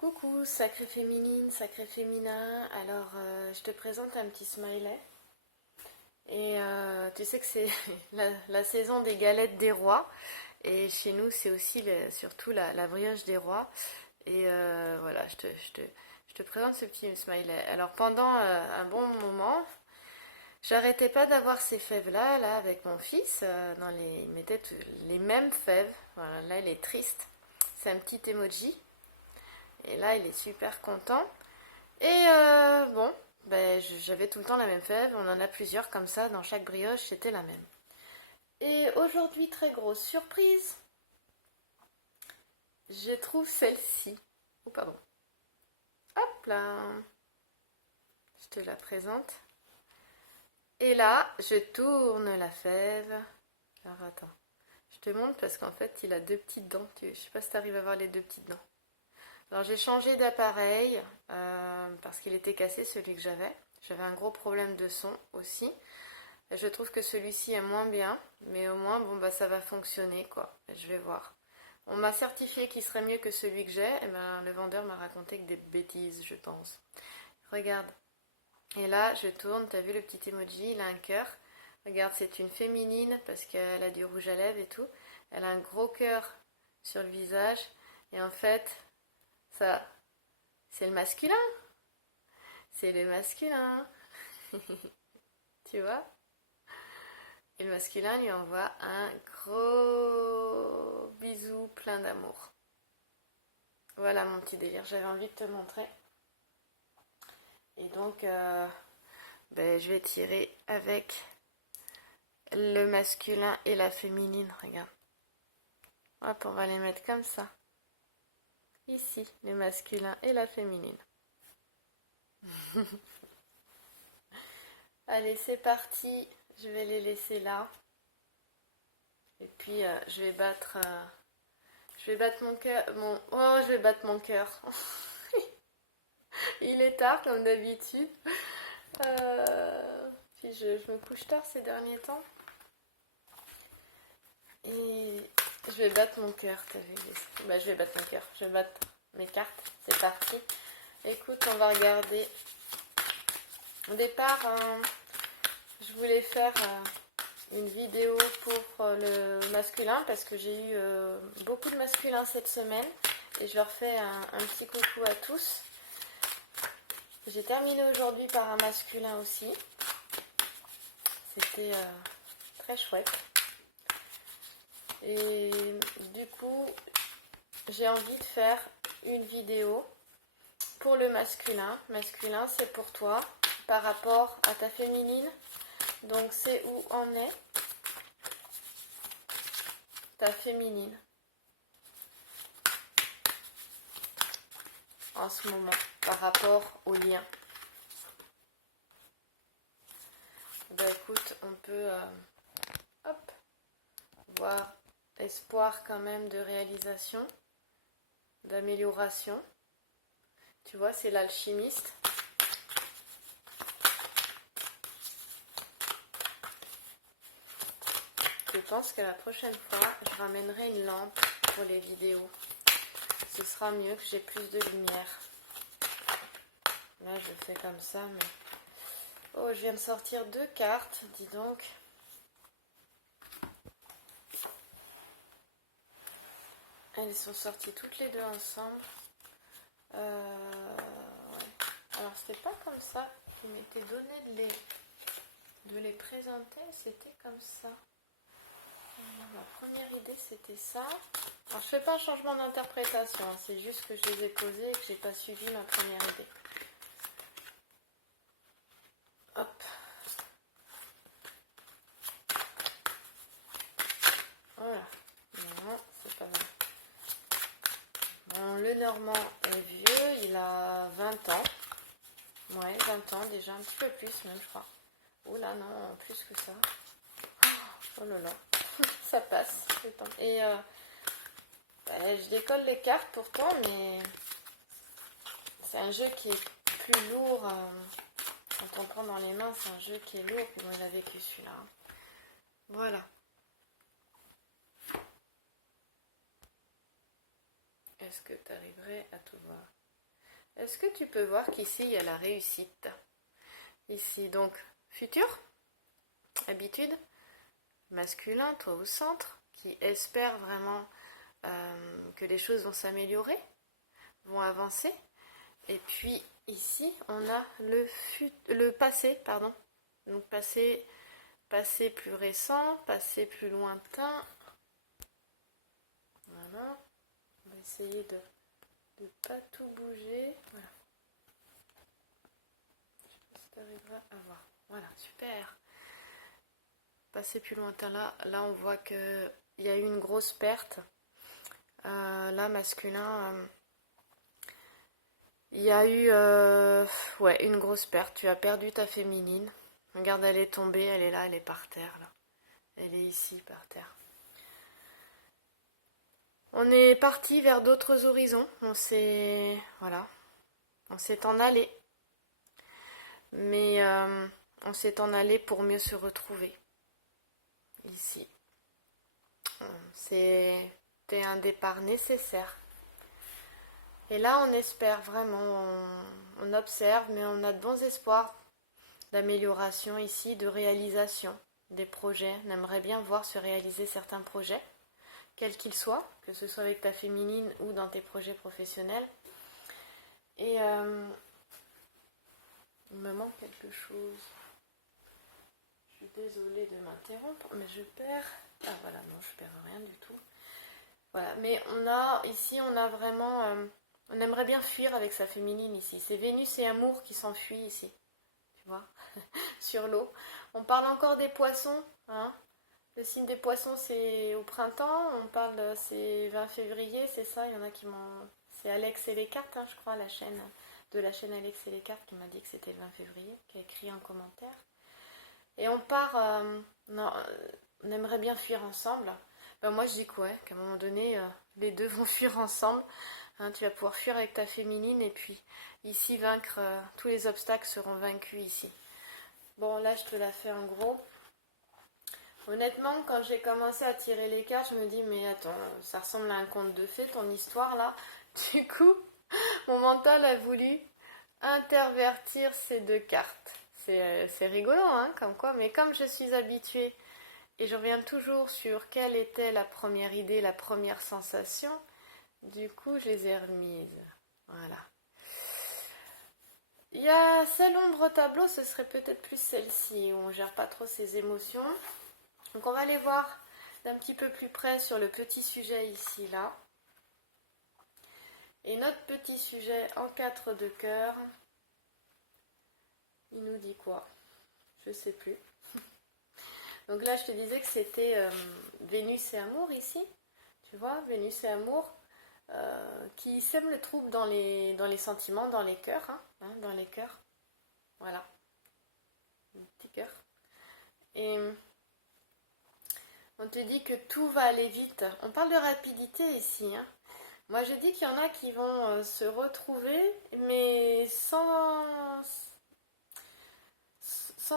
Coucou, sacré féminine, sacré féminin. Alors, je te présente un petit smiley. Et tu sais que c'est la saison des galettes des rois. Et chez nous, c'est aussi surtout la brioche des rois. Et voilà, je te présente ce petit smiley. Alors, pendant un bon moment, j'arrêtais pas d'avoir ces fèves-là, là, avec mon fils. Il mettait les mêmes fèves. Voilà, là, il est triste. C'est un petit emoji. Et là, il est super content. Et bon, j'avais tout le temps la même fève. On en a plusieurs comme ça. Dans chaque brioche, c'était la même. Et aujourd'hui, très grosse surprise. Je trouve celle-ci. Oh, pardon. Hop là. Je te la présente. Et là, je tourne la fève. Alors, attends. Je te montre parce qu'en fait, il a deux petites dents. Je sais pas si tu arrives à voir les deux petites dents. Alors j'ai changé d'appareil parce qu'il était cassé celui que j'avais. J'avais un gros problème de son aussi. Et je trouve que celui-ci est moins bien, mais au moins bon ça va fonctionner quoi. Je vais voir. On m'a certifié qu'il serait mieux que celui que j'ai. Et ben le vendeur m'a raconté que des bêtises, je pense. Regarde. Et là je tourne. T'as vu le petit emoji? Il a un cœur. Regarde, c'est une féminine parce qu'elle a du rouge à lèvres et tout. Elle a un gros cœur sur le visage. Et en fait, ça, c'est le masculin. C'est le masculin. Tu vois? Et le masculin lui envoie un gros bisou plein d'amour. Voilà mon petit délire. J'avais envie de te montrer. Et donc, je vais tirer avec le masculin et la féminine. Regarde. Hop, on va les mettre comme ça. Ici, le masculin et la féminine. Allez, c'est parti. Je vais les laisser là. Et puis, je vais battre mon cœur. Oh, je vais battre mon cœur. Il est tard, comme d'habitude. Puis, je me couche tard ces derniers temps. Et je vais battre mon cœur, t'as vu? Je vais battre mon cœur. Je vais battre mes cartes. C'est parti. Écoute, on va regarder. Au départ, je voulais faire une vidéo pour le masculin parce que j'ai eu beaucoup de masculins cette semaine et je leur fais un petit coucou à tous. J'ai terminé aujourd'hui par un masculin aussi. C'était très chouette. Et du coup, j'ai envie de faire une vidéo pour le masculin. Masculin, c'est pour toi par rapport à ta féminine. Donc c'est où en est ta féminine en ce moment par rapport au lien. Écoute, on peut voir espoir quand même de réalisation, d'amélioration. Tu vois, c'est l'alchimiste. Je pense que la prochaine fois, je ramènerai une lampe pour les vidéos. Ce sera mieux que j'ai plus de lumière. Là, je fais comme ça, mais... Oh, je viens de sortir 2 cartes, dis donc. Elles sont sorties toutes les deux ensemble. Ouais. Alors, c'était pas comme ça qu'il m'était donné de les présenter, c'était comme ça. Ma première idée c'était ça. Alors je fais pas un changement d'interprétation, hein, c'est juste que je les ai posés et que j'ai pas suivi ma première idée. Hop. Voilà. Non, c'est pas mal. Bon, le Normand est vieux, il a 20 ans. Ouais, 20 ans déjà, un petit peu plus même je crois. Oula non, plus que ça. Oh là là. Ça passe. Et je décolle les cartes pourtant, mais c'est un jeu qui est plus lourd. Quand on prend dans les mains, c'est un jeu qui est lourd. Comment il a vécu celui-là. Voilà. Est-ce que tu arriverais à tout voir? Est-ce que tu peux voir qu'ici, il y a la réussite? Ici, donc, futur, habitude, masculin, toi au centre, qui espère vraiment que les choses vont s'améliorer, vont avancer. Et puis, ici, on a le passé, pardon. Donc, passé plus récent, passé plus lointain. Voilà. On va essayer de ne pas tout bouger. Voilà. Je sais pas si tu arriveras à voir. Voilà, super. Passé plus lointain là on voit qu'il y a eu une grosse perte. Là, masculin, il y a eu ouais, une grosse perte. Tu as perdu ta féminine. Regarde, elle est tombée, elle est là, elle est par terre. Là. Elle est ici, par terre. On est parti vers d'autres horizons. On s'est en allé. Mais on s'est en allé pour mieux se retrouver. Ici. C'était un départ nécessaire. Et là, on espère vraiment, on observe, mais on a de bons espoirs d'amélioration ici, de réalisation des projets. On aimerait bien voir se réaliser certains projets, quels qu'ils soient, que ce soit avec ta féminine ou dans tes projets professionnels. Et il me manque quelque chose. Je suis désolée de m'interrompre, mais je perds... Ah voilà, non, je perds rien du tout. Voilà, mais on a vraiment... on aimerait bien fuir avec sa féminine ici. C'est Vénus et Amour qui s'enfuient ici. Tu vois, sur l'eau. On parle encore des poissons. Hein. Le signe des poissons, c'est au printemps. On parle, c'est 20 février, c'est ça. Il y en a qui m'ont... C'est Alex et les cartes, hein, je crois, la chaîne Alex et les cartes qui m'a dit que c'était le 20 février, qui a écrit en commentaire. Et on part... on aimerait bien fuir ensemble. Ben moi, je dis quoi, qu'à un moment donné, les deux vont fuir ensemble. Hein, tu vas pouvoir fuir avec ta féminine et puis ici vaincre, tous les obstacles seront vaincus ici. Bon, là je te la fais en gros. Honnêtement, quand j'ai commencé à tirer les cartes, je me dis mais attends, ça ressemble à un conte de fées ton histoire là. Du coup, mon mental a voulu intervertir ces deux cartes. C'est rigolo hein, comme quoi, mais comme je suis habituée et je reviens toujours sur quelle était la première idée, la première sensation, du coup, je les ai remises. Voilà. Il y a celle ombre au tableau, ce serait peut-être plus celle-ci, où on ne gère pas trop ses émotions. Donc on va aller voir d'un petit peu plus près sur le petit sujet ici, là. Et notre petit sujet en 4 de cœur, il nous dit quoi? Je sais plus. Donc là, je te disais que c'était Vénus et Amour ici. Tu vois, Vénus et Amour. Qui sème le trouble dans les sentiments, dans les cœurs, hein, dans les cœurs. Voilà. Un petit cœur. Et on te dit que tout va aller vite. On parle de rapidité ici. Hein. Moi, je dis qu'il y en a qui vont se retrouver, mais sans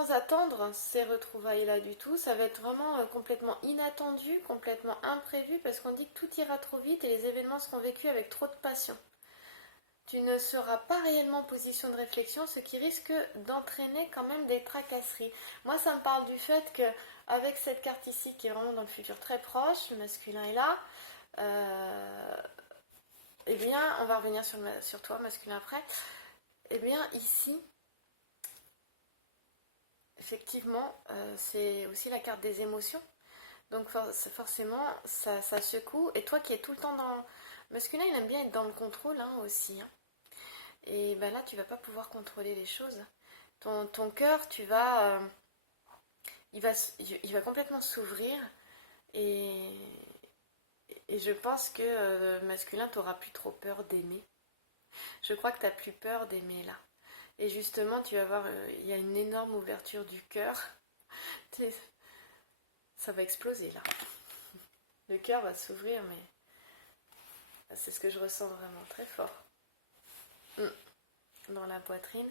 attendre ces retrouvailles-là du tout. Ça va être vraiment complètement inattendu, complètement imprévu, parce qu'on dit que tout ira trop vite et les événements seront vécus avec trop de passion. Tu ne seras pas réellement en position de réflexion, ce qui risque d'entraîner quand même des tracasseries. Moi, ça me parle du fait que avec cette carte ici, qui est vraiment dans le futur très proche, le masculin est là, eh bien, on va revenir sur toi, masculin après, eh bien, ici, effectivement, c'est aussi la carte des émotions. Donc forcément, ça secoue. Et toi qui es tout le temps dans... Masculin, il aime bien être dans le contrôle hein, aussi. Hein. Et ben là, tu vas pas pouvoir contrôler les choses. Ton cœur, il va complètement s'ouvrir. Et je pense que masculin, tu n'auras plus trop peur d'aimer. Je crois que tu n'as plus peur d'aimer là. Et justement, tu vas voir, il y a une énorme ouverture du cœur. Ça va exploser là. Le cœur va s'ouvrir, mais c'est ce que je ressens vraiment très fort. Dans la poitrine.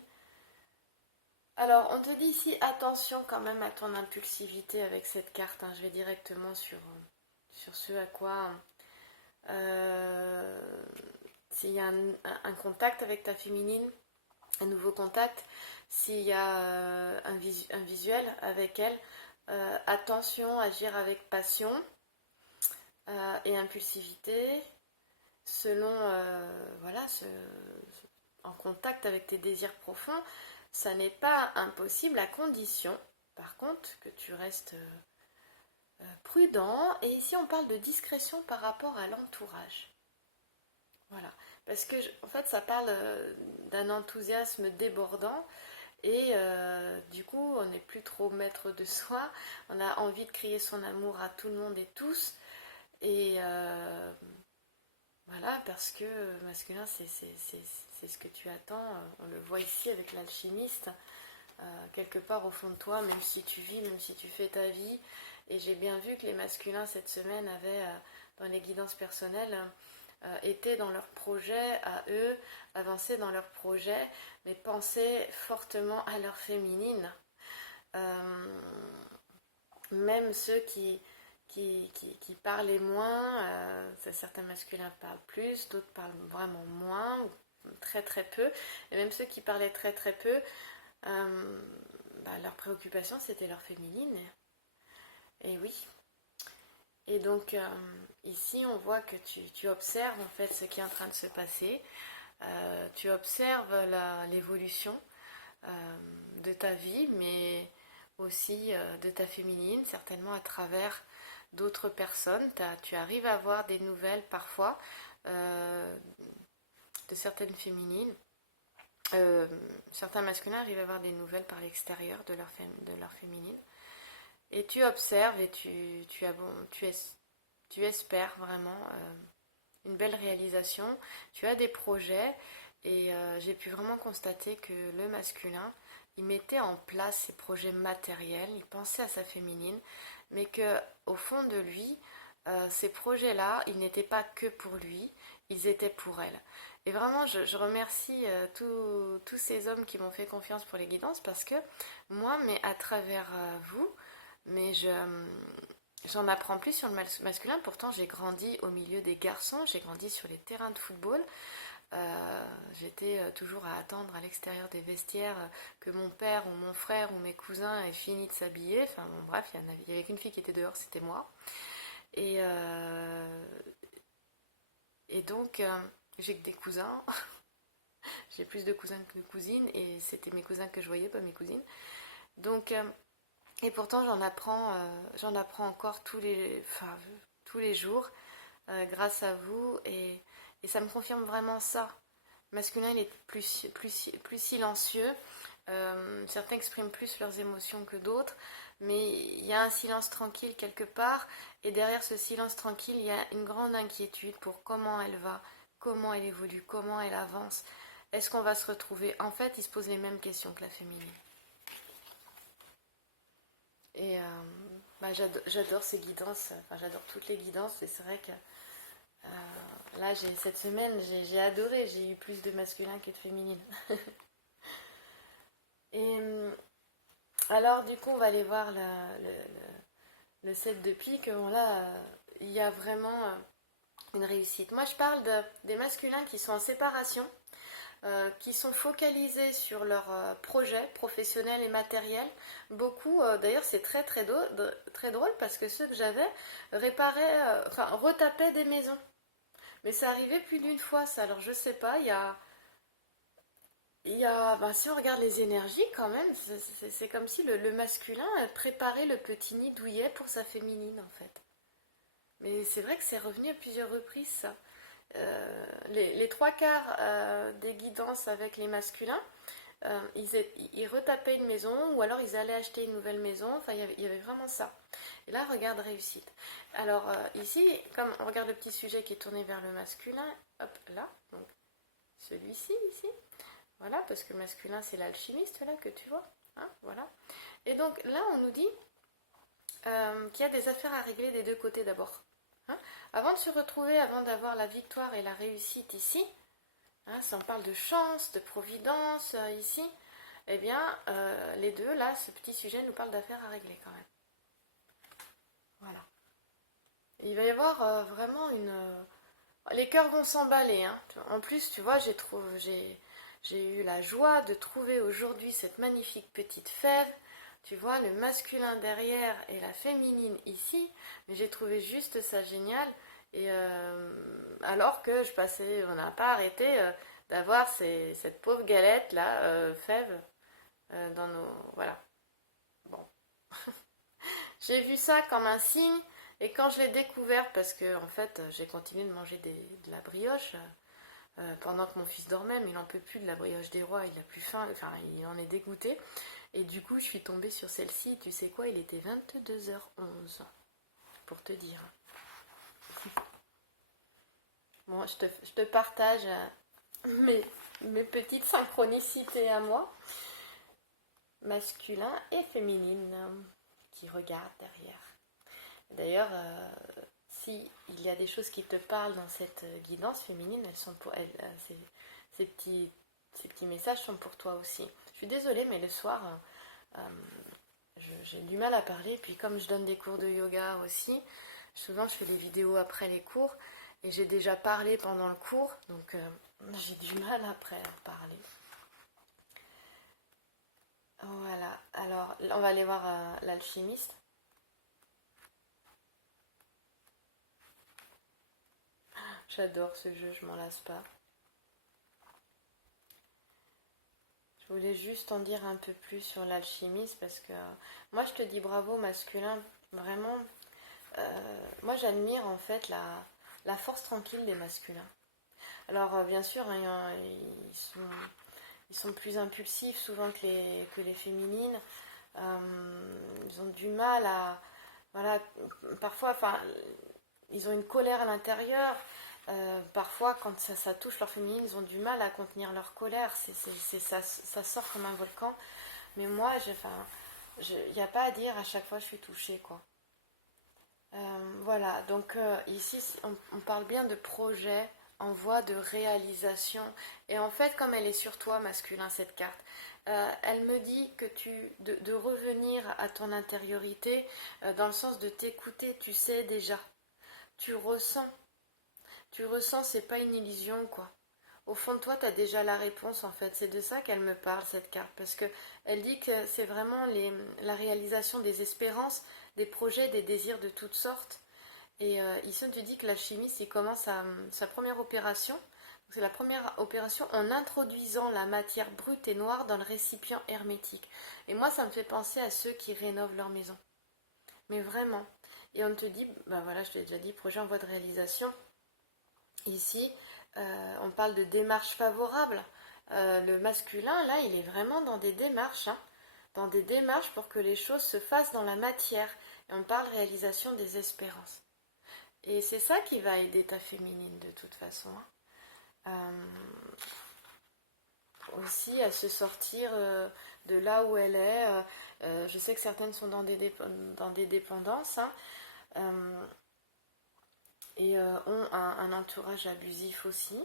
Alors, on te dit ici, attention quand même à ton impulsivité avec cette carte. Hein. Je vais directement sur ce à quoi s'il y a un contact avec ta féminine, un nouveau contact, s'il y a un visuel avec elle, attention, agir avec passion et impulsivité, selon, voilà, en contact avec tes désirs profonds. Ça n'est pas impossible à condition, par contre, que tu restes prudent. Et ici, on parle de discrétion par rapport à l'entourage. Voilà. Parce que, en fait, ça parle d'un enthousiasme débordant. Et du coup, on n'est plus trop maître de soi. On a envie de crier son amour à tout le monde et tous. Et voilà, parce que masculin, c'est ce que tu attends. On le voit ici avec l'alchimiste. Quelque part au fond de toi, même si tu vis, même si tu fais ta vie. Et j'ai bien vu que les masculins cette semaine avaient, dans les guidances personnelles, étaient dans leur projet à eux, avançaient dans leur projet, mais pensaient fortement à leur féminine. Même ceux qui parlaient moins, certains masculins parlent plus, d'autres parlent vraiment moins, très très peu, et même ceux qui parlaient très très peu, leur préoccupation c'était leur féminine. Et oui. Et donc ici on voit que tu observes en fait ce qui est en train de se passer. Tu observes l'évolution de ta vie, mais aussi de ta féminine, certainement à travers d'autres personnes. Tu arrives à avoir des nouvelles parfois de certaines féminines. Certains masculins arrivent à avoir des nouvelles par l'extérieur de leur féminine. Et tu observes et tu espères vraiment une belle réalisation. Tu as des projets et j'ai pu vraiment constater que le masculin, il mettait en place ses projets matériels, il pensait à sa féminine, mais qu'au fond de lui, ces projets-là, ils n'étaient pas que pour lui, ils étaient pour elle. Et vraiment, je remercie tous ces hommes qui m'ont fait confiance pour les guidances parce que moi, mais à travers vous, mais j'en apprends plus sur le masculin. Pourtant, j'ai grandi au milieu des garçons, j'ai grandi sur les terrains de football. J'étais toujours à attendre à l'extérieur des vestiaires que mon père ou mon frère ou mes cousins aient fini de s'habiller. Enfin bon, bref, il y avait qu'une fille qui était dehors, c'était moi. Et, donc, j'ai que des cousins. J'ai plus de cousins que de cousines. Et c'était mes cousins que je voyais, pas mes cousines. Donc, et pourtant, j'en apprends encore tous les jours grâce à vous. Et ça me confirme vraiment ça. Le masculin, il est plus silencieux. Certains expriment plus leurs émotions que d'autres. Mais il y a un silence tranquille quelque part. Et derrière ce silence tranquille, il y a une grande inquiétude pour comment elle va, comment elle évolue, comment elle avance. Est-ce qu'on va se retrouver? En fait, il se pose les mêmes questions que la féminine. Et j'adore ces guidances, enfin j'adore toutes les guidances, et c'est vrai que là, cette semaine, j'ai adoré, j'ai eu plus de masculin que de féminine. Et alors, du coup, on va aller voir le set de pique. Bon, là, il y a vraiment une réussite. Moi, je parle des masculins qui sont en séparation, qui sont focalisés sur leurs projets professionnels et matériels. Beaucoup, d'ailleurs, c'est très, très drôle parce que ceux que j'avais retapaient des maisons. Mais ça arrivait plus d'une fois, ça. Alors, je sais pas, si on regarde les énergies, quand même, c'est comme si le masculin préparait le petit nid douillet pour sa féminine, en fait. Mais c'est vrai que c'est revenu à plusieurs reprises, ça. Les trois quarts des guidances avec les masculins, ils retapaient une maison ou alors ils allaient acheter une nouvelle maison. Enfin, il y avait vraiment ça. Et là, regarde réussite. Alors ici, comme on regarde le petit sujet qui est tourné vers le masculin, hop là, donc celui-ci ici, voilà, parce que le masculin c'est l'alchimiste là que tu vois, hein, voilà. Et donc là, on nous dit qu'il y a des affaires à régler des deux côtés d'abord. Hein, avant de se retrouver, avant d'avoir la victoire et la réussite ici, hein, si on parle de chance, de providence ici, eh bien, les deux, là, ce petit sujet nous parle d'affaires à régler quand même. Voilà. Et il va y avoir vraiment Les cœurs vont s'emballer, hein. En plus, tu vois, j'ai eu la joie de trouver aujourd'hui cette magnifique petite fève. Tu vois, le masculin derrière et la féminine ici. Mais j'ai trouvé juste ça génial. Et alors que on n'a pas arrêté d'avoir cette pauvre galette là, fève, dans nos... Voilà. Bon. J'ai vu ça comme un signe. Et quand je l'ai découverte, parce que en fait j'ai continué de manger de la brioche pendant que mon fils dormait, mais il n'en peut plus de la brioche des rois, il a plus faim, enfin il en est dégoûté. Et du coup je suis tombée sur celle-ci, tu sais quoi, il était 22h11, pour te dire. Bon, je te partage mes petites synchronicités à moi, masculin et féminine, qui regardent derrière. D'ailleurs, si il y a des choses qui te parlent dans cette guidance féminine, elles sont pour elles. Ces petits messages sont pour toi aussi. Je suis désolée, mais le soir, j'ai du mal à parler. Puis comme je donne des cours de yoga aussi, souvent je fais des vidéos après les cours et j'ai déjà parlé pendant le cours, donc j'ai du mal après à parler. Voilà. Alors, on va aller voir l'alchimiste. J'adore ce jeu, je m'en lasse pas. Je voulais juste en dire un peu plus sur l'alchimiste parce que moi je te dis bravo masculin, vraiment. Moi j'admire en fait la force tranquille des masculins. Alors bien sûr, hein, ils sont plus impulsifs souvent que les féminines. Ils ont du mal à... Voilà, parfois, enfin, ils ont une colère à l'intérieur. Parfois, quand ça touche leur féminine, ils ont du mal à contenir leur colère. Ça sort comme un volcan. Mais moi, il n'y a pas à dire, à chaque fois, je suis touchée, quoi. Voilà, donc ici, on parle bien de projet en voie de réalisation. Et en fait, comme elle est sur toi, masculin, cette carte, elle me dit que de revenir à ton intériorité, dans le sens de t'écouter, tu sais déjà, tu ressens. Tu ressens, c'est pas une illusion, quoi. Au fond de toi, tu as déjà la réponse, en fait. C'est de ça qu'elle me parle, cette carte. Parce que elle dit que c'est vraiment la réalisation des espérances, des projets, des désirs de toutes sortes. Et ici, on te dit que l'alchimiste, il commence sa première opération. C'est la première opération en introduisant la matière brute et noire dans le récipient hermétique. Et moi, ça me fait penser à ceux qui rénovent leur maison. Mais vraiment. Et on te dit, ben voilà, je te l'ai déjà dit, projet en voie de réalisation. Ici, on parle de démarche favorable. Le masculin, là, il est vraiment dans des démarches, hein, dans des démarches pour que les choses se fassent dans la matière. Et on parle réalisation des espérances. Et c'est ça qui va aider ta féminine de toute façon, hein. Aussi à se sortir de là où elle est. Je sais que certaines sont dans des dépendances, hein, et ont un entourage abusif aussi.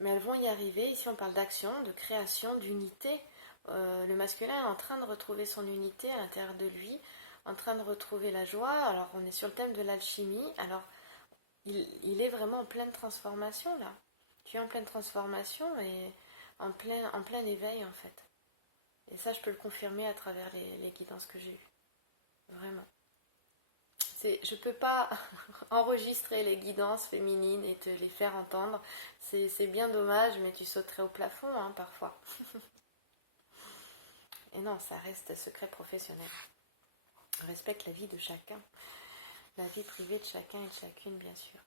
Mais elles vont y arriver. Ici, on parle d'action, de création, d'unité. Le masculin est en train de retrouver son unité à l'intérieur de lui, en train de retrouver la joie. Alors, on est sur le thème de l'alchimie. Alors, il est vraiment en pleine transformation, là. Tu es en pleine transformation et en plein éveil, en fait. Et ça, je peux le confirmer à travers les guidances que j'ai eues. Vraiment. Je ne peux pas enregistrer les guidances féminines et te les faire entendre. C'est bien dommage, mais tu sauterais au plafond, hein, parfois. Et non, ça reste secret professionnel. On respecte la vie de chacun. La vie privée de chacun et de chacune, bien sûr.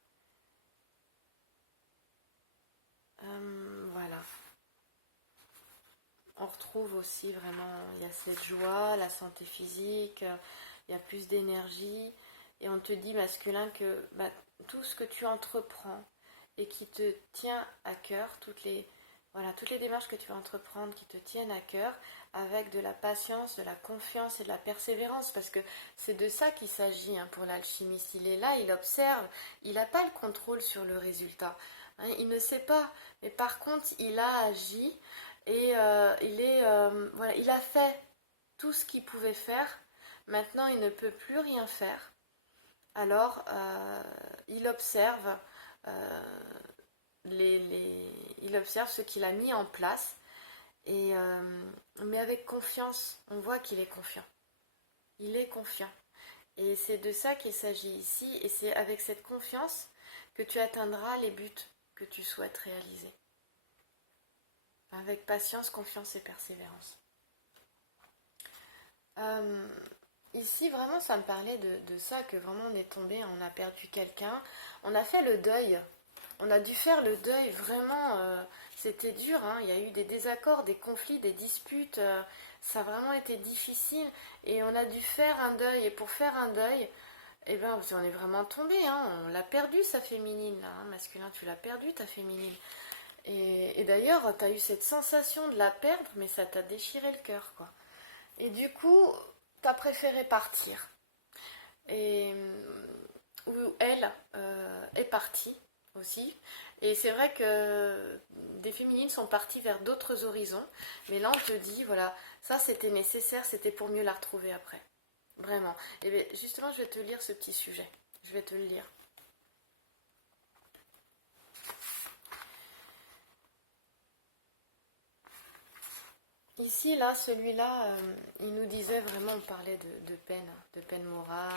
Voilà. On retrouve aussi vraiment, il y a cette joie, la santé physique, il y a plus d'énergie. Et on te dit, masculin, que tout ce que tu entreprends et qui te tient à cœur, toutes les démarches que tu vas entreprendre qui te tiennent à cœur, avec de la patience, de la confiance et de la persévérance, parce que c'est de ça qu'il s'agit, hein, pour l'alchimiste. Il est là, il observe, il n'a pas le contrôle sur le résultat, hein, il ne sait pas, mais par contre il a agi et voilà, il a fait tout ce qu'il pouvait faire. Maintenant il ne peut plus rien faire. Alors il observe il observe ce qu'il a mis en place, et, mais avec confiance. On voit qu'il est confiant. Il est confiant. Et c'est de ça qu'il s'agit ici, et c'est avec cette confiance que tu atteindras les buts que tu souhaites réaliser. Avec patience, confiance et persévérance. Ici, vraiment, ça me parlait de ça, que vraiment on est tombé, on a perdu quelqu'un, on a fait le deuil. On a dû faire le deuil, vraiment, c'était dur, hein. Il y a eu des désaccords, des conflits, des disputes, ça a vraiment été difficile, et on a dû faire un deuil, et pour faire un deuil, eh ben, on est vraiment tombé, hein. On l'a perdu, sa féminine, là, hein. Masculin, tu l'as perdu, ta féminine. Et d'ailleurs, tu as eu cette sensation de la perdre, mais ça t'a déchiré le cœur, quoi. Et du coup, tu as préféré partir. Et où elle est partie aussi. Et c'est vrai que des féminines sont parties vers d'autres horizons. Mais là, on te dit, voilà, ça c'était nécessaire, c'était pour mieux la retrouver après. Vraiment. Et bien, justement, je vais te lire ce petit sujet. Je vais te le lire. Ici, là, celui-là, il nous disait vraiment, on parlait de peine morale,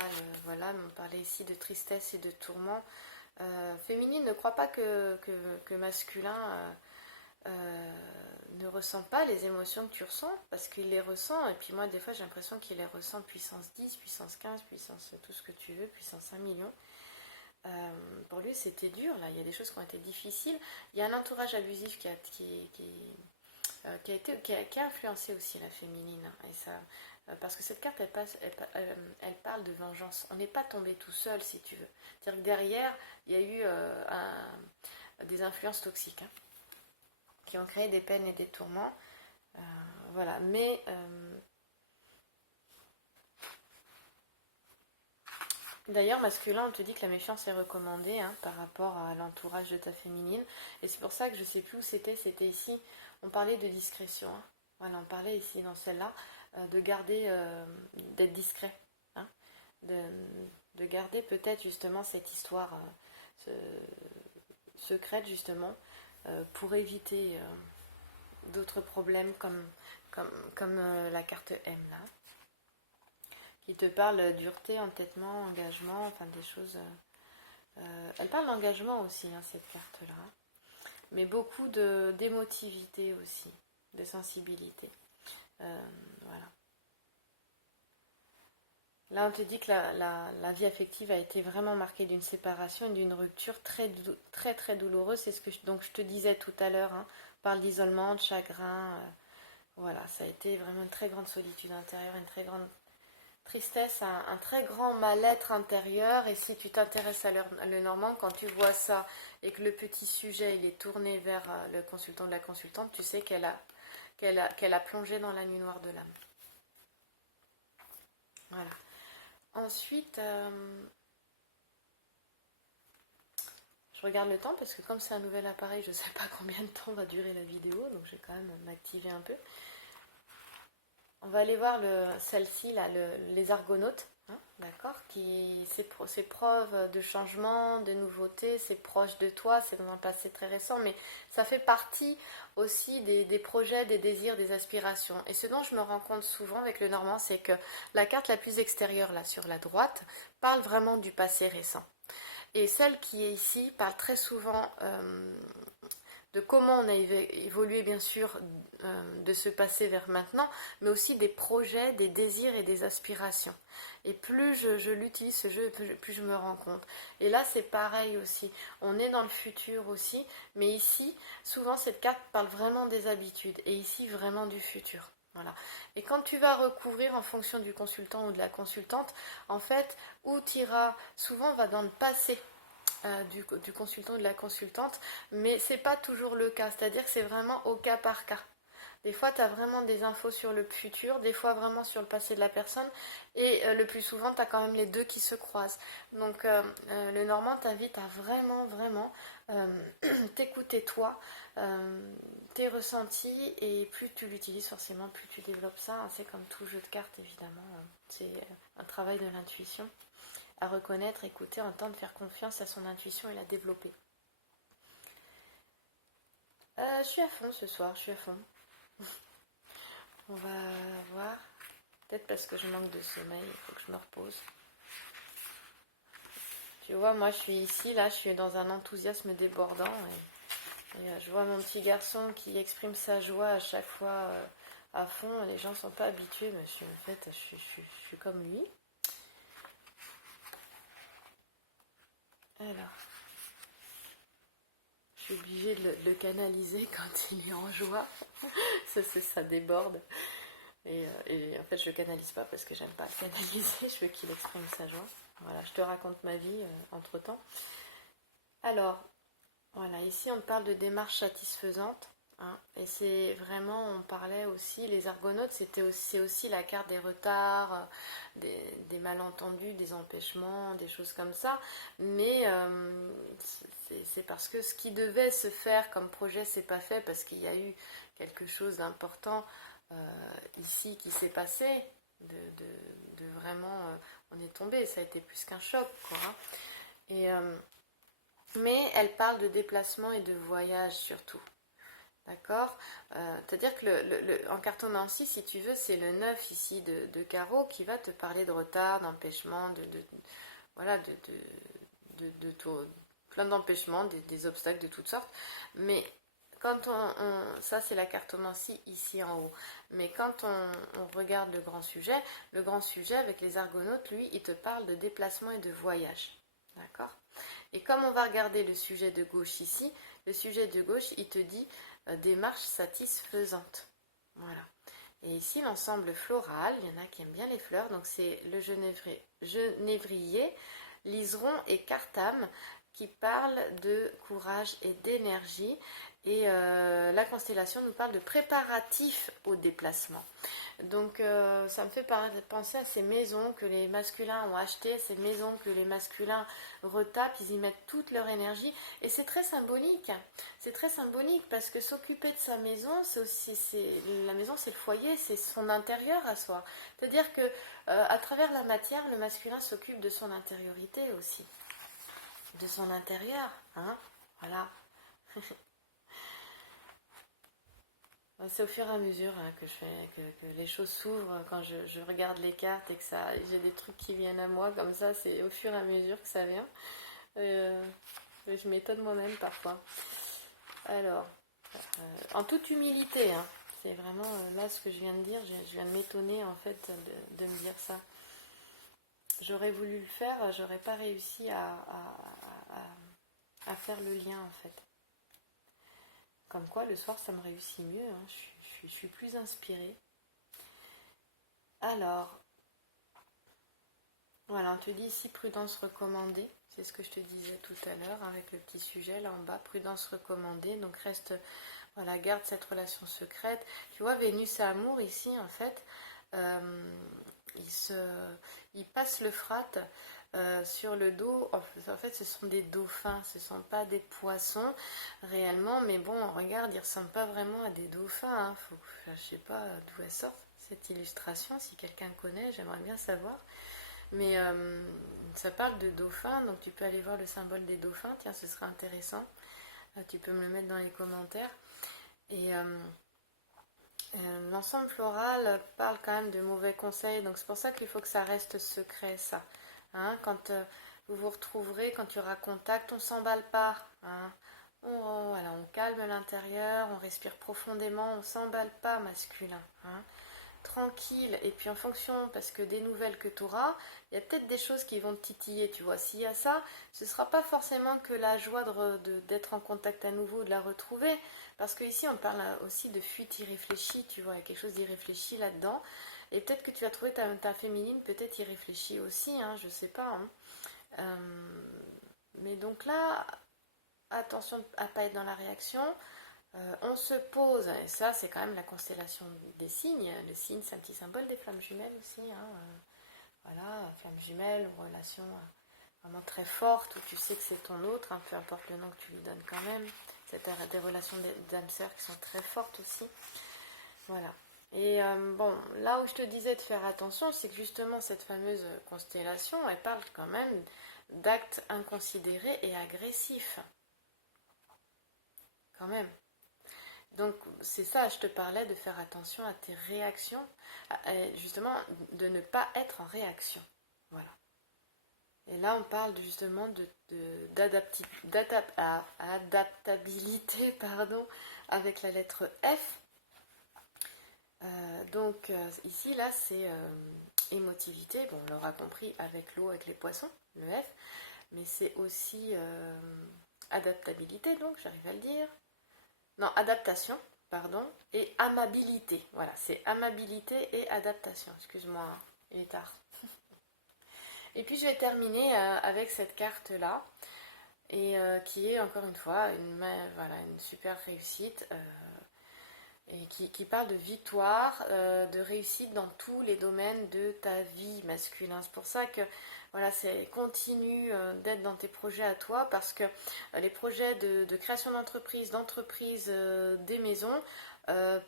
voilà, mais on parlait ici de tristesse et de tourment. Féminine, ne crois pas que masculin ne ressent pas les émotions que tu ressens, parce qu'il les ressent, et puis moi, des fois, j'ai l'impression qu'il les ressent puissance 10, puissance 15, puissance tout ce que tu veux, puissance 1 million. Pour lui, c'était dur, là, il y a des choses qui ont été difficiles. Il y a un entourage abusif qui a influencé aussi la féminine. Et ça, parce que cette carte, elle parle de vengeance. On n'est pas tombé tout seul, si tu veux. C'est-à-dire que derrière, il y a eu des influences toxiques, hein, qui ont créé des peines et des tourments. Voilà. Mais d'ailleurs, masculin, on te dit que la méfiance est recommandée, hein, par rapport à l'entourage de ta féminine. Et c'est pour ça que je ne sais plus où c'était ici. On parlait de discrétion, hein. Voilà, on parlait ici dans celle-là, de garder, d'être discret, hein, de garder peut-être justement cette histoire secrète, justement, pour éviter d'autres problèmes comme la carte M là, qui te parle dureté, entêtement, engagement, enfin des choses. Elle parle d'engagement aussi, hein, cette carte-là, mais beaucoup d'émotivité aussi, de sensibilité. Voilà. Là, on te dit que la vie affective a été vraiment marquée d'une séparation et d'une rupture très, très douloureuse. C'est ce que donc je te disais tout à l'heure, hein, par l'isolement, de chagrin. Voilà, ça a été vraiment une très grande solitude intérieure, une très grande tristesse, un très grand mal-être intérieur. Et si tu t'intéresses à le normand, quand tu vois ça et que le petit sujet il est tourné vers le consultant de la consultante, tu sais qu'elle a plongé dans la nuit noire de l'âme. Voilà. Ensuite, je regarde le temps parce que comme c'est un nouvel appareil, je ne sais pas combien de temps va durer la vidéo, donc je vais quand même m'activer un peu. On va aller voir celle-ci, là, les Argonautes, hein, d'accord, c'est preuve de changement, de nouveauté, c'est proche de toi, c'est dans un passé très récent, mais ça fait partie aussi des projets, des désirs, des aspirations. Et ce dont je me rends compte souvent avec le normand, c'est que la carte la plus extérieure, là, sur la droite, parle vraiment du passé récent. Et celle qui est ici parle très souvent de comment on a évolué, bien sûr, de ce passé vers maintenant, mais aussi des projets, des désirs et des aspirations. Et plus je l'utilise, ce jeu, plus je me rends compte. Et là, c'est pareil aussi. On est dans le futur aussi, mais ici, souvent, cette carte parle vraiment des habitudes, et ici, vraiment du futur. Voilà. Et quand tu vas recouvrir en fonction du consultant ou de la consultante, en fait, où tu iras, souvent, on va dans le passé. Du consultant ou de la consultante, mais c'est pas toujours le cas, c'est-à-dire que c'est vraiment au cas par cas. Des fois, tu as vraiment des infos sur le futur, des fois vraiment sur le passé de la personne, et le plus souvent, tu as quand même les deux qui se croisent. Donc, le normand t'invite à vraiment, vraiment t'écouter toi, tes ressentis, et plus tu l'utilises, forcément, plus tu développes ça. Hein. C'est comme tout jeu de cartes, évidemment. C'est un travail de l'intuition. À reconnaître, écouter, entendre, faire confiance à son intuition et la développer. Je suis à fond ce soir, je suis à fond. On va voir. Peut-être parce que je manque de sommeil, il faut que je me repose. Tu vois, moi je suis ici, là, je suis dans un enthousiasme débordant. Et je vois mon petit garçon qui exprime sa joie à chaque fois à fond. Les gens ne sont pas habitués, mais en fait, je suis comme lui. Alors, je suis obligée de le canaliser quand il est en joie. Ça déborde. Et en fait, je le canalise pas parce que j'aime pas le canaliser. Je veux qu'il exprime sa joie. Voilà, je te raconte ma vie entre-temps. Alors, voilà, ici on parle de démarche satisfaisante. Hein, et c'est vraiment, on parlait aussi, les argonautes, c'est aussi la carte des retards, des malentendus, des empêchements, des choses comme ça. Mais c'est parce que ce qui devait se faire comme projet, c'est pas fait parce qu'il y a eu quelque chose d'important ici qui s'est passé. De vraiment, on est tombé, ça a été plus qu'un choc, quoi. Hein. Et mais elle parle de déplacement et de voyage surtout. D'accord. C'est-à-dire que en cartomancie, si tu veux, c'est le 9 ici de carreau qui va te parler de retard, d'empêchement, voilà, de tout, plein d'empêchements, des obstacles de toutes sortes. Mais quand ça c'est la cartomancie ici en haut. Mais quand on regarde le grand sujet avec les argonautes, lui, il te parle de déplacement et de voyage. D'accord. Et comme on va regarder le sujet de gauche ici, le sujet de gauche, il te dit démarche satisfaisante. Voilà. Et ici, l'ensemble floral, il y en a qui aiment bien les fleurs, donc c'est le genévrier, liseron et cartame qui parlent de courage et d'énergie. Et la constellation nous parle de préparatifs au déplacement. Donc ça me fait penser à ces maisons que les masculins ont achetées, ces maisons que les masculins retapent, ils y mettent toute leur énergie et c'est très symbolique. C'est très symbolique parce que s'occuper de sa maison, la maison c'est le foyer, c'est son intérieur à soi. C'est-à-dire que à travers la matière, le masculin s'occupe de son intériorité aussi, de son intérieur, hein, voilà. C'est au fur et à mesure hein, que les choses s'ouvrent quand je regarde les cartes et que j'ai des trucs qui viennent à moi comme ça, c'est au fur et à mesure que ça vient. Je m'étonne moi-même parfois. Alors, en toute humilité, hein, c'est vraiment là ce que je viens de dire, je viens de m'étonner en fait de me dire ça. J'aurais voulu le faire, j'aurais pas réussi à faire le lien en fait. Comme quoi, le soir, ça me réussit mieux. Hein. Je suis plus inspirée. Alors, voilà, on te dit ici prudence recommandée. C'est ce que je te disais tout à l'heure avec le petit sujet là en bas, prudence recommandée. Donc reste, voilà, garde cette relation secrète. Tu vois, Vénus et Amour ici, en fait, il passe le frat sur le dos. En fait, ce sont des dauphins, ce ne sont pas des poissons réellement. Mais bon, regarde, ils ne ressemblent pas vraiment à des dauphins. Hein. Je ne sais pas d'où elle sort cette illustration. Si quelqu'un connaît, j'aimerais bien savoir. Mais ça parle de dauphins, donc tu peux aller voir le symbole des dauphins. Tiens, ce serait intéressant. Tu peux me le mettre dans les commentaires. Et l'ensemble floral parle quand même de mauvais conseils, donc c'est pour ça qu'il faut que ça reste secret, ça. Hein, quand vous vous retrouverez, quand il y aura contact, on ne s'emballe pas. Hein. Voilà, on calme l'intérieur, on respire profondément, on ne s'emballe pas masculin. Hein. Tranquille, et puis en fonction, parce que des nouvelles que tu auras, il y a peut-être des choses qui vont te titiller, tu vois. S'il y a ça, ce ne sera pas forcément que la joie d'être en contact à nouveau, de la retrouver, parce qu'ici on parle aussi de fuite irréfléchie, tu vois, il y a quelque chose d'irréfléchi là-dedans, et peut-être que tu vas trouver ta féminine, peut-être irréfléchie aussi, hein, je sais pas. Hein. Mais donc là, attention à ne pas être dans la réaction. On se pose, et ça c'est quand même la constellation des signes. Le signe c'est un petit symbole des flammes jumelles aussi. Hein, voilà, flammes jumelles, relation vraiment très forte où tu sais que c'est ton autre, hein, peu importe le nom que tu lui donnes quand même. C'est des relations d'âme sœur qui sont très fortes aussi. Voilà. Et bon, là où je te disais de faire attention, c'est que justement cette fameuse constellation, elle parle quand même d'actes inconsidérés et agressifs. Quand même. c'est ça, je te parlais de faire attention à tes réactions, justement de ne pas être en réaction. Voilà. Et là, on parle justement d'adaptabilité, pardon, avec la lettre F. Donc ici, là, c'est émotivité. Bon, on l'aura compris avec l'eau, avec les poissons, le F. Mais c'est aussi adaptabilité, donc j'arrive à le dire. Non, adaptation, pardon. Et amabilité. Voilà, c'est amabilité et adaptation. Excuse-moi, hein, il est tard. Et puis je vais terminer avec cette carte-là, et qui est encore une fois une super réussite, et qui parle de victoire, de réussite dans tous les domaines de ta vie masculin. C'est pour ça que voilà, continue d'être dans tes projets à toi, parce que les projets de création d'entreprise, des maisons,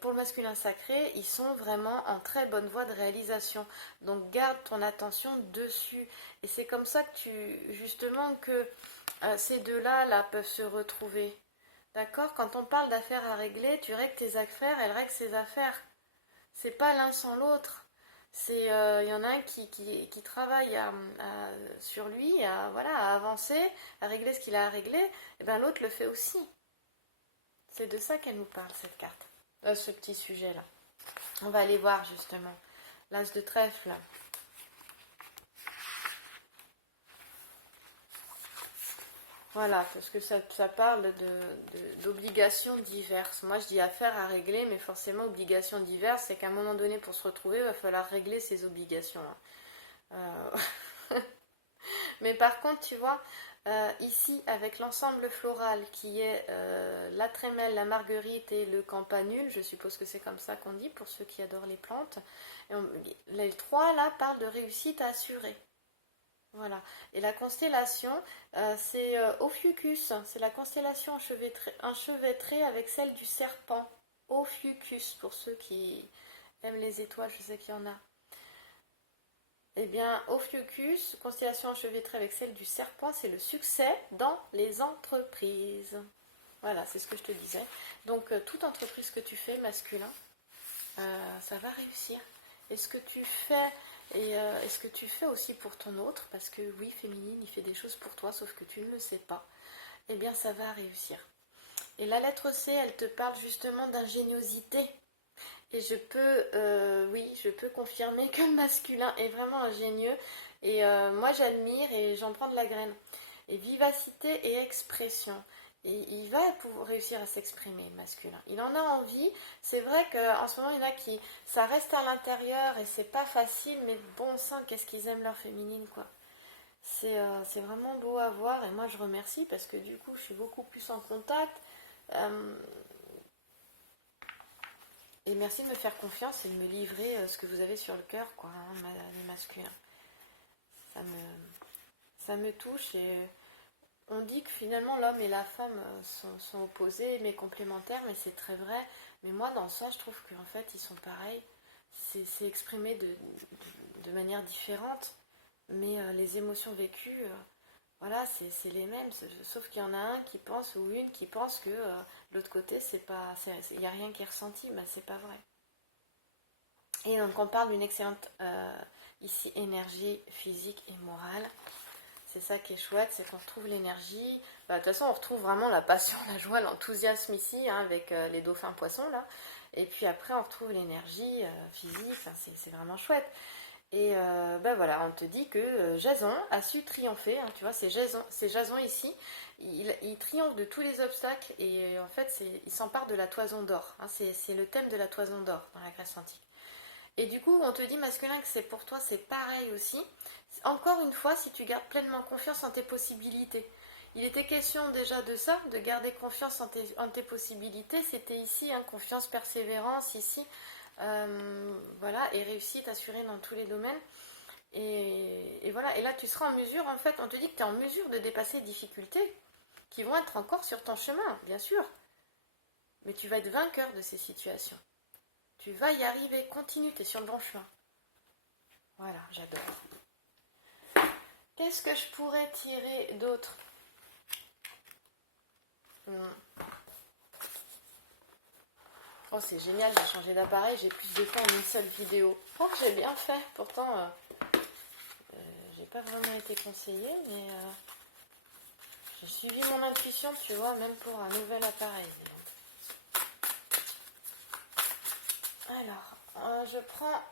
pour le masculin sacré, ils sont vraiment en très bonne voie de réalisation. Donc garde ton attention dessus. Et c'est comme ça que ces deux-là là, peuvent se retrouver. D'accord? Quand on parle d'affaires à régler, tu règles tes affaires, elle règle ses affaires. C'est pas l'un sans l'autre. C'est, y en a un qui travaille sur lui, à avancer, à régler ce qu'il a à régler, et bien l'autre le fait aussi. C'est de ça qu'elle nous parle, cette carte. Ce petit sujet-là. On va aller voir justement. L'as de trèfle. Voilà, parce que ça parle d'obligations diverses. Moi, je dis affaires à régler, mais forcément, obligations diverses, c'est qu'à un moment donné, pour se retrouver, il va falloir régler ces obligations. Mais par contre, tu vois, ici, avec l'ensemble floral qui est la trémelle, la marguerite et le campanule, je suppose que c'est comme ça qu'on dit pour ceux qui adorent les plantes, les trois, là, parlent de réussite assurée. Voilà. Et la constellation, c'est Ophiuchus. C'est la constellation enchevêtrée avec celle du serpent. Ophiuchus, pour ceux qui aiment les étoiles, je sais qu'il y en a. Eh bien, Ophiuchus, constellation enchevêtrée avec celle du serpent, c'est le succès dans les entreprises. Voilà, c'est ce que je te disais. Donc, toute entreprise que tu fais, masculin, ça va réussir. Et ce que tu fais... Et ce que tu fais aussi pour ton autre, parce que oui, féminine, il fait des choses pour toi, sauf que tu ne le sais pas, eh bien ça va réussir. Et la lettre C, elle te parle justement d'ingéniosité. Et je peux confirmer que le masculin est vraiment ingénieux. Et moi, j'admire et j'en prends de la graine. Et vivacité et expression. Et il va pouvoir réussir à s'exprimer, masculin. Il en a envie. C'est vrai qu'en ce moment, il y en a qui... Ça reste à l'intérieur et c'est pas facile, mais bon sang, qu'est-ce qu'ils aiment leur féminine, quoi. C'est vraiment beau à voir et moi, je remercie parce que du coup, je suis beaucoup plus en contact. Et merci de me faire confiance et de me livrer ce que vous avez sur le cœur, quoi, hein, les masculins. Ça me touche et... On dit que finalement l'homme et la femme sont opposés mais complémentaires, mais c'est très vrai. Mais moi dans ça je trouve qu'en fait ils sont pareils. C'est exprimé de manière différente, mais les émotions vécues, voilà, c'est les mêmes. Sauf qu'il y en a un qui pense ou une qui pense que de l'autre côté il n'y a rien qui est ressenti, ben c'est pas vrai. Et donc on parle d'une excellente ici énergie physique et morale. C'est ça qui est chouette, c'est qu'on retrouve l'énergie. De toute façon, on retrouve vraiment la passion, la joie, l'enthousiasme ici, hein, avec les dauphins poissons, là. Et puis après, on retrouve l'énergie physique, enfin, c'est vraiment chouette. Et voilà, on te dit que Jason a su triompher, hein, tu vois, c'est Jason ici. Il triomphe de tous les obstacles et en fait, il s'empare de la toison d'or. Hein, c'est le thème de la toison d'or dans la Grèce antique. Et du coup, on te dit masculin que c'est pour toi, c'est pareil aussi. Encore une fois, si tu gardes pleinement confiance en tes possibilités. Il était question déjà de ça, de garder confiance en tes possibilités. C'était ici, hein, confiance, persévérance, ici. Voilà, et réussite assurée dans tous les domaines. Et voilà, et là tu seras en mesure, en fait, on te dit que tu es en mesure de dépasser les difficultés qui vont être encore sur ton chemin, bien sûr. Mais tu vas être vainqueur de ces situations. Tu vas y arriver, continue, tu es sur le bon chemin. Voilà, j'adore. Qu'est-ce que je pourrais tirer d'autre? Oh, c'est génial, j'ai changé d'appareil, j'ai plus de temps en une seule vidéo. Oh, j'ai bien fait, pourtant, j'ai pas vraiment été conseillée, mais j'ai suivi mon intuition, tu vois, même pour un nouvel appareil. Alors, je prends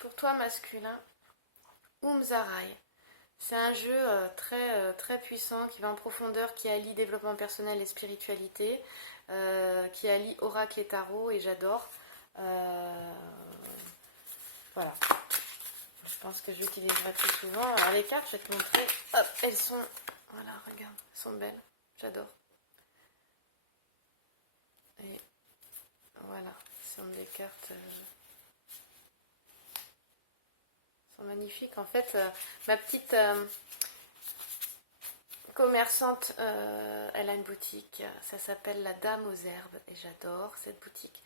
pour toi masculin Umzarai. C'est un jeu très puissant qui va en profondeur, qui allie développement personnel et spiritualité, qui allie oracle et tarot, et j'adore. Voilà. Je pense que je l'utiliserai plus souvent. Alors les cartes, je vais te montrer. Hop, elles sont... Voilà, regarde, elles sont belles. J'adore. Et voilà, ce sont des cartes... sont magnifiques. En fait, ma petite... commerçante, elle a une boutique, ça s'appelle La Dame aux Herbes et j'adore cette boutique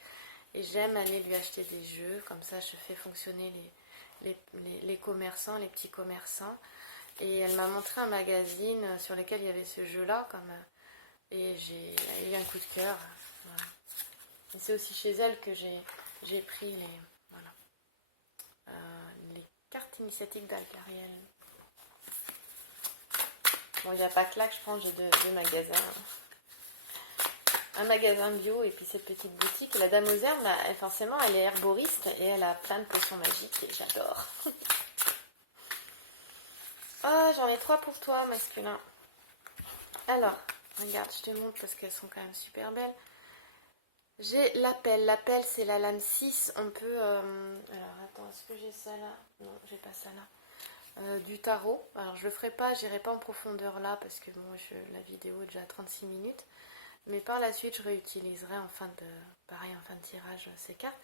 et j'aime aller lui acheter des jeux, comme ça je fais fonctionner les commerçants, les petits commerçants, et elle m'a montré un magazine sur lequel il y avait ce jeu là et j'ai eu un coup de cœur, voilà. Et c'est aussi chez elle que j'ai pris les cartes initiatiques d'Algariel. Bon, il n'y a pas que là que je prends, j'ai deux magasins. Un magasin bio et puis cette petite boutique. Et la Dame aux Herbes, forcément, elle est herboriste et elle a plein de potions magiques et j'adore. Oh, j'en ai 3 pour toi, masculin. Alors, regarde, je te montre parce qu'elles sont quand même super belles. J'ai l'appel. L'appel, c'est la lame 6. On peut... Alors, attends, est-ce que j'ai ça là? Non, j'ai pas ça là. Du tarot. Alors je le ferai pas, j'irai pas en profondeur là parce que bon, la vidéo est déjà à 36 minutes. Mais par la suite, je réutiliserai en fin de tirage ces cartes.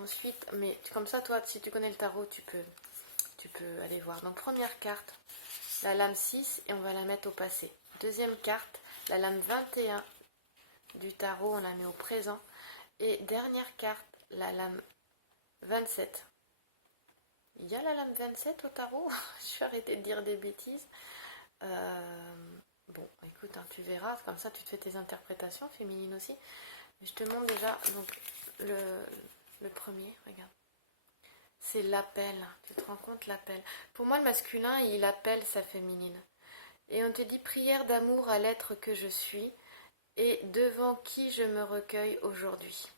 Ensuite, mais comme ça, toi, si tu connais le tarot, tu peux aller voir. Donc première carte, la lame 6 et on va la mettre au passé. Deuxième carte, la lame 21 du tarot, on la met au présent. Et dernière carte, la lame 27. Il y a la lame 27 au tarot. Je vais arrêter de dire des bêtises. Bon, écoute, hein, tu verras. Comme ça, tu te fais tes interprétations féminines aussi. Mais je te montre déjà donc, le premier. Regarde. C'est l'appel. Tu te rends compte, l'appel. Pour moi, le masculin, il appelle sa féminine. Et on te dit prière d'amour à l'être que je suis et devant qui je me recueille aujourd'hui.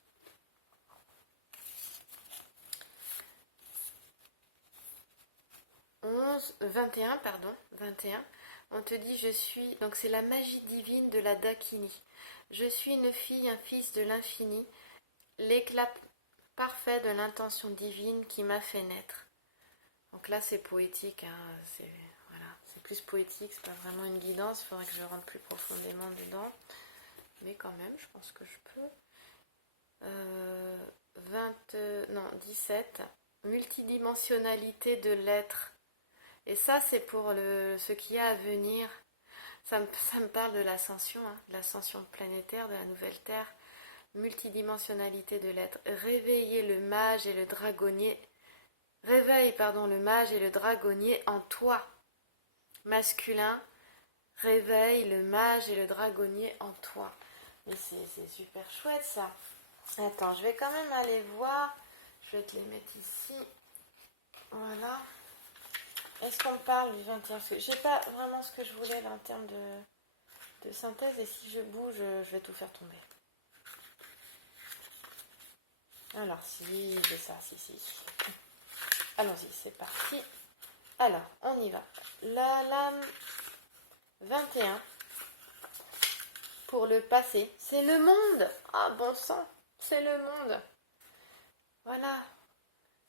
21, on te dit je suis, donc c'est la magie divine de la Dakini. Je suis une fille, un fils de l'infini, l'éclat parfait de l'intention divine qui m'a fait naître. Donc là c'est poétique, hein, c'est plus poétique, c'est pas vraiment une guidance, il faudrait que je rentre plus profondément dedans. Mais quand même, je pense que je peux. 17, multidimensionnalité de l'être. Et ça, c'est pour ce qui a à venir. Ça me parle de l'ascension, hein, de l'ascension planétaire, de la nouvelle Terre. Multidimensionnalité de l'être. Réveiller le mage et le dragonnier. Réveille, le mage et le dragonnier en toi. Masculin, réveille le mage et le dragonnier en toi. Mais c'est super chouette ça. Attends, je vais quand même aller voir. Je vais te les mettre ici. Voilà. Est-ce qu'on parle du 21? Parce que je sais pas vraiment ce que je voulais là en termes de synthèse. Et si je bouge, je vais tout faire tomber. Alors, si, j'ai ça, si. Allons-y, c'est parti. Alors, on y va. La lame 21 pour le passé. C'est le monde. Ah, bon sang, c'est le monde. Voilà.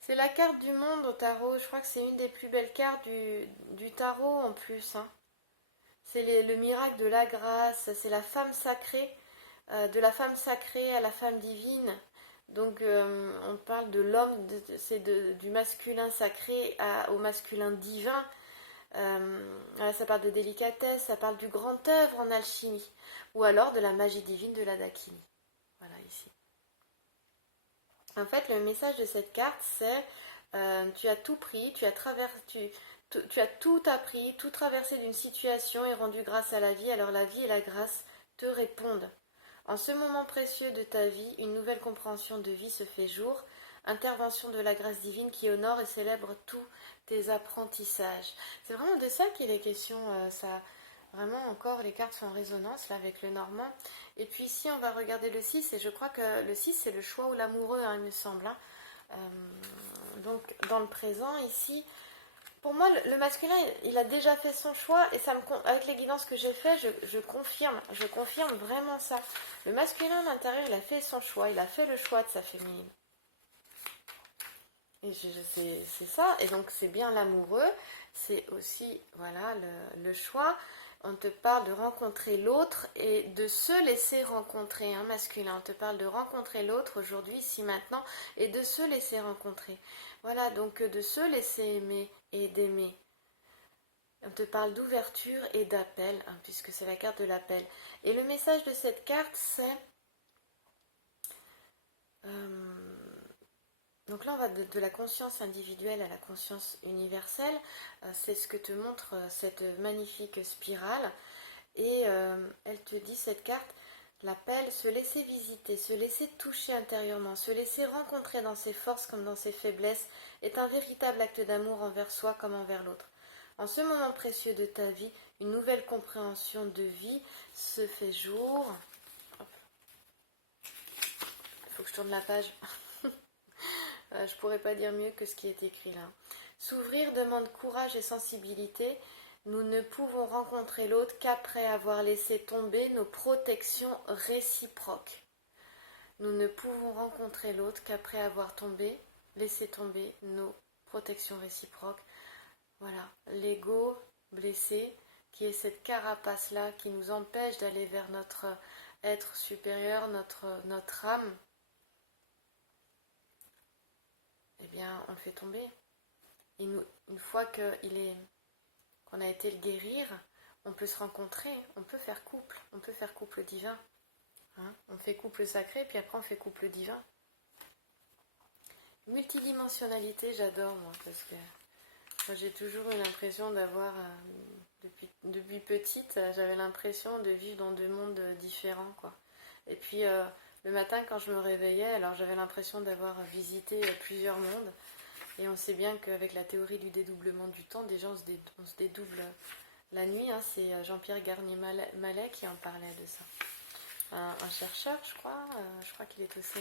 C'est la carte du monde au tarot. Je crois que c'est une des plus belles cartes du tarot en plus. Hein. C'est le miracle de la grâce. C'est la femme sacrée. De la femme sacrée à la femme divine. Donc on parle de l'homme, c'est du masculin sacré au masculin divin. Ça parle de délicatesse, ça parle du grand œuvre en alchimie. Ou alors de la magie divine de la Dakini. Voilà ici. En fait, le message de cette carte, c'est tu as tout pris, tu as tout appris, tout traversé d'une situation et rendu grâce à la vie, alors la vie et la grâce te répondent. En ce moment précieux de ta vie, une nouvelle compréhension de vie se fait jour. Intervention de la grâce divine qui honore et célèbre tous tes apprentissages. C'est vraiment de ça qu'il est question. Ça, vraiment, encore, les cartes sont en résonance là avec le normand. Et puis ici, on va regarder le 6. Et je crois que le 6, c'est le choix ou l'amoureux, hein, il me semble. Donc, dans le présent, ici, pour moi, le masculin, il a déjà fait son choix et avec les guidances que j'ai fait, je confirme vraiment ça. Le masculin à l'intérieur, il a fait son choix, il a fait le choix de sa féminine. Et c'est ça, et donc c'est bien l'amoureux, c'est aussi, voilà, le choix. On te parle de rencontrer l'autre et de se laisser rencontrer, hein, masculin. On te parle de rencontrer l'autre aujourd'hui, ici, maintenant, et de se laisser rencontrer. Voilà, donc de se laisser aimer et d'aimer. On te parle d'ouverture et d'appel, hein, puisque c'est la carte de l'appel. Et le message de cette carte, c'est... donc là, on va de la conscience individuelle à la conscience universelle. C'est ce que te montre cette magnifique spirale. Et elle te dit, cette carte, l'appel, se laisser visiter, se laisser toucher intérieurement, se laisser rencontrer dans ses forces comme dans ses faiblesses, est un véritable acte d'amour envers soi comme envers l'autre. En ce moment précieux de ta vie, une nouvelle compréhension de vie se fait jour. Il faut que je tourne la page. Je pourrais pas dire mieux que ce qui est écrit là. S'ouvrir demande courage et sensibilité. Nous ne pouvons rencontrer l'autre qu'après avoir laissé tomber nos protections réciproques. Nous ne pouvons rencontrer l'autre qu'après avoir laissé tomber nos protections réciproques. Voilà, l'ego blessé, qui est cette carapace-là qui nous empêche d'aller vers notre être supérieur, notre âme. Eh bien, on le fait tomber. Et une fois qu'on a été le guérir, on peut se rencontrer, on peut faire couple divin. Hein, on fait couple sacré, puis après on fait couple divin. Multidimensionnalité, j'adore moi, parce que moi, j'ai toujours eu l'impression d'avoir, depuis petite, j'avais l'impression de vivre dans deux mondes différents, quoi. Et puis, le matin, quand je me réveillais, alors j'avais l'impression d'avoir visité plusieurs mondes. Et on sait bien qu'avec la théorie du dédoublement du temps, déjà on se dédouble la nuit. Hein, c'est Jean-Pierre Garnier-Mallet qui en parlait de ça. Un chercheur, je crois qu'il est aussi